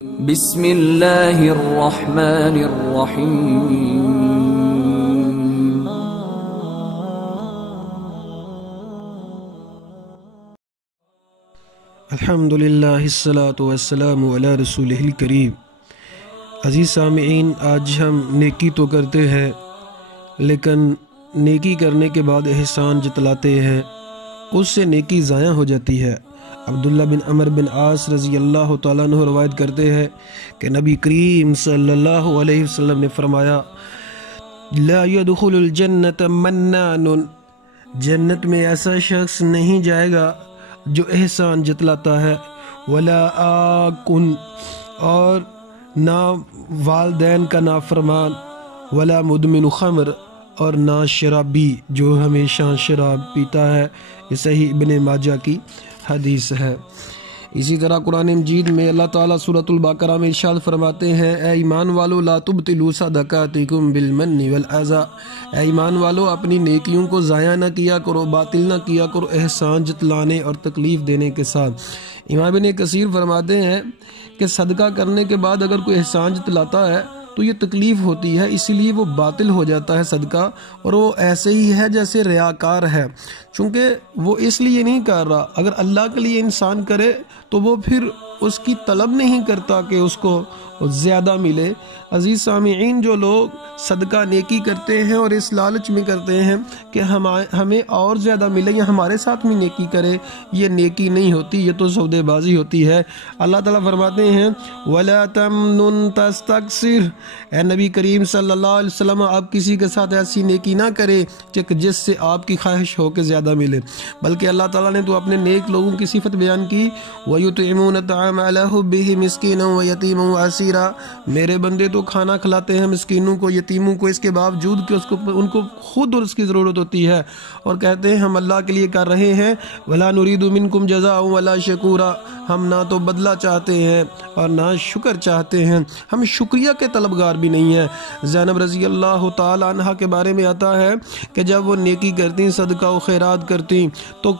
بسم اللہ الرحمن الرحیم الحمدللہ الصلاۃ والسلام علی رسولہ الکریم۔ عزیز سامعین، آج ہم نیکی تو کرتے ہیں لیکن نیکی کرنے کے بعد احسان جتلاتے ہیں، اس سے نیکی ضائع ہو جاتی ہے۔ عبداللہ بن عمر بن عاص رضی اللہ تعالیٰ عنہ روایت کرتے ہیں کہ نبی کریم صلی اللہ علیہ وسلم نے فرمایا، لا يدخل الجنت منان، جنت میں ایسا شخص نہیں جائے گا جو احسان جتلاتا ہے، ولا آکن، اور نہ والدین کا نافرمان، ولا مدمن خمر، اور نہ شرابی جو ہمیشہ شراب پیتا ہے۔ یہ صحیح ابن ماجہ کی حدیث ہے۔ اسی طرح قرآن مجید میں اللہ تعالیٰ سورۃ البقرہ میں ارشاد فرماتے ہیں، اے ایمان والو لا تبطلوا صدقاتکم بالمن والعزا، اے ایمان والو اپنی نیکیوں کو ضائع نہ کیا کرو، باطل نہ کیا کرو احسان جتلانے اور تکلیف دینے کے ساتھ۔ امام ابن کثیر فرماتے ہیں کہ صدقہ کرنے کے بعد اگر کوئی احسان جتلاتا ہے تو یہ تکلیف ہوتی ہے، اسی لیے وہ باطل ہو جاتا ہے صدقہ، اور وہ ایسے ہی ہے جیسے ریاکار ہے، چونکہ وہ اس لیے نہیں کر رہا۔ اگر اللہ کے لیے انسان کرے تو وہ پھر اس کی طلب نہیں کرتا کہ اس کو زیادہ ملے۔ عزیز سامعین، جو لوگ صدقہ نیکی کرتے ہیں اور اس لالچ میں کرتے ہیں کہ ہمیں اور زیادہ ملے یا ہمارے ساتھ بھی نیکی کرے، یہ نیکی نہیں ہوتی، یہ تو سودے بازی ہوتی ہے۔ اللہ تعالیٰ فرماتے ہیں، وَلَا تَمْنُن تَسْتَكْثِرْ، اے نبی کریم صلی اللہ علیہ وسلم، آپ کسی کے ساتھ ایسی نیکی نہ کرے کہ جس سے آپ کی خواہش ہو کے زیادہ ملے، بلکہ اللہ تعالیٰ نے تو اپنے نیک لوگوں کی صفت بیان کی، وَيُطْعِمُونَ الطَّعَامَ عَلَىٰ حُبِّهِ مِسْكِينًا وَيَتِيمًا وَأَسِيرًا، میرے بندے تو کھانا کھلاتے ہیں مسکینوں کو، یتیموں کو، اس کے باوجود کہ ان کو خود اور اس کی ضرورت ہوتی ہے، اور کہتے ہیں ہم اللہ کے لیے کر رہے ہیں، وَلَا نُرِيدُ مِنْكُمْ جَزَاءً وَلَا شُكُورًا، ہم نہ تو بدلہ چاہتے ہیں اور نہ شکر چاہتے ہیں، ہم شکریہ کے طلبگار بھی نہیں ہیں۔ زینب رضی اللہ تعالی عنہ کے بارے میں آتا ہے کہ جب وہ نیکی کرتی، صدقہ و خیرات کرتی، تو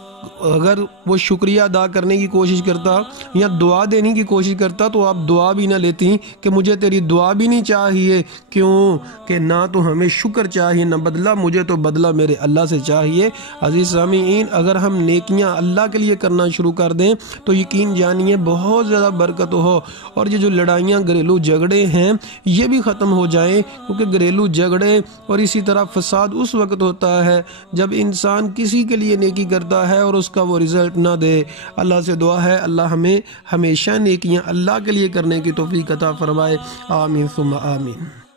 اگر وہ شکریہ ادا کرنے کی کوشش کرتا یا دعا دینے کی کوشش کرتا تو آپ دعا بھی نہ لیتی کہ مجھے تیری دعا بھی نہیں چاہیے، کیوں کہ نہ تو ہمیں شکر چاہیے نہ بدلہ، مجھے تو بدلہ میرے اللہ سے چاہیے۔ عزیز سامعین، اگر ہم نیکیاں اللہ کے لیے کرنا شروع کر دیں تو یقین جانیے بہت زیادہ برکت ہو، اور یہ جو لڑائیاں گھریلو جھگڑے ہیں یہ بھی ختم ہو جائیں، کیونکہ گھریلو جھگڑے اور اسی طرح فساد اس وقت ہوتا ہے جب انسان کسی کے لیے نیکی کرتا ہے اور اس کا وہ رزلٹ نہ دے۔ اللہ سے دعا ہے اللہ ہمیں ہمیشہ نیکیاں اللہ کے لیے کرنے کی توفیق عطا فرمائے، آمین ثم آمین۔